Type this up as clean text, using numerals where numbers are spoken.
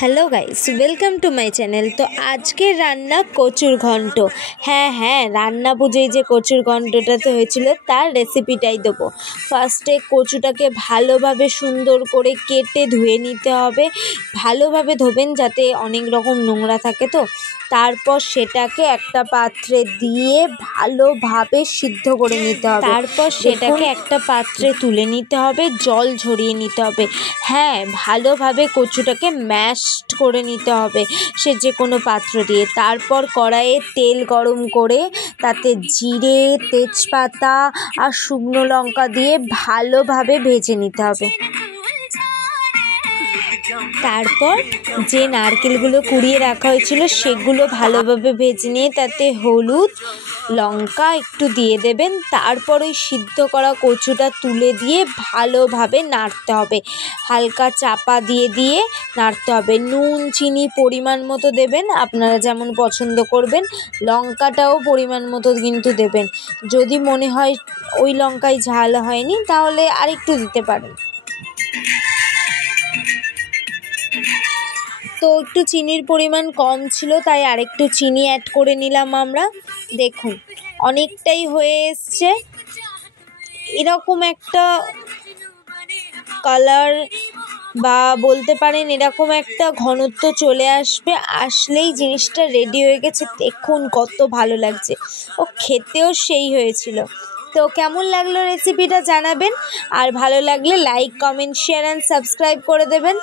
Hello guys, welcome to my channel. তো আজকের রান্না কচুর ঘন্ট। হ্যাঁ, রান্না বুঝেই যে কচুর ঘন্টটাতে হয়েছিল তার রেসিপিটাই দেবো। ফার্স্টে কচুটাকে ভালোভাবে সুন্দর করে কেটে ধুয়ে নিতে হবে। ভালোভাবে ধোবেন যাতে অনেক রকম নোংরা থাকে। তো তারপর সেটাকে একটা পাত্রে দিয়ে ভালোভাবে সিদ্ধ করে নিতে হবে। তারপর সেটাকে একটা পাত্রে তুলে নিতে হবে, জল ঝরিয়ে নিতে হবে। হ্যাঁ, ভালোভাবে কচুটাকে ম্যাশড করে নিতে হবে সে যে কোনো পাত্র দিয়ে। তারপর কড়াইয়ে তেল গরম করে তাতে জিরে, তেজপাতা আর শুকনো লঙ্কা দিয়ে ভালোভাবে ভেজে নিতে হবে। তারপর যে নারকেলগুলো কুড়িয়ে রাখা হয়েছিল সেগুলো ভালোভাবে ভেজে নিয়ে তাতে হলুদ, লঙ্কা একটু দিয়ে দেবেন। তারপর ওই সিদ্ধ করা কচুটা তুলে দিয়ে ভালোভাবে নাড়তে হবে, হালকা চাপা দিয়ে নাড়তে হবে। নুন চিনি পরিমাণ মতো দেবেন, আপনারা যেমন পছন্দ করবেন। লঙ্কাটাও পরিমাণ মতো কিন্তু দেবেন। যদি মনে হয় ওই লঙ্কায় ঝাল হয়নি তাহলে আরেকটু দিতে পারেন। তো একটু চিনির পরিমাণ কম ছিল তাই আরেকটু চিনি অ্যাড করে নিলাম আমরা। দেখুন অনেকটাই হয়ে এসছে, এরকম একটা কালার বা বলতে পারেন এরকম একটা ঘনত্ব চলে আসবে। আসলেই জিনিসটা রেডি হয়ে গেছে। দেখুন কত ভালো লাগছে, ও খেতেও সেই হয়েছিল। তো কেমন লাগলো রেসিপিটা জানাবেন, আর ভালো লাগলে like, comment, share and subscribe করে দেবেন।